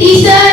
He said,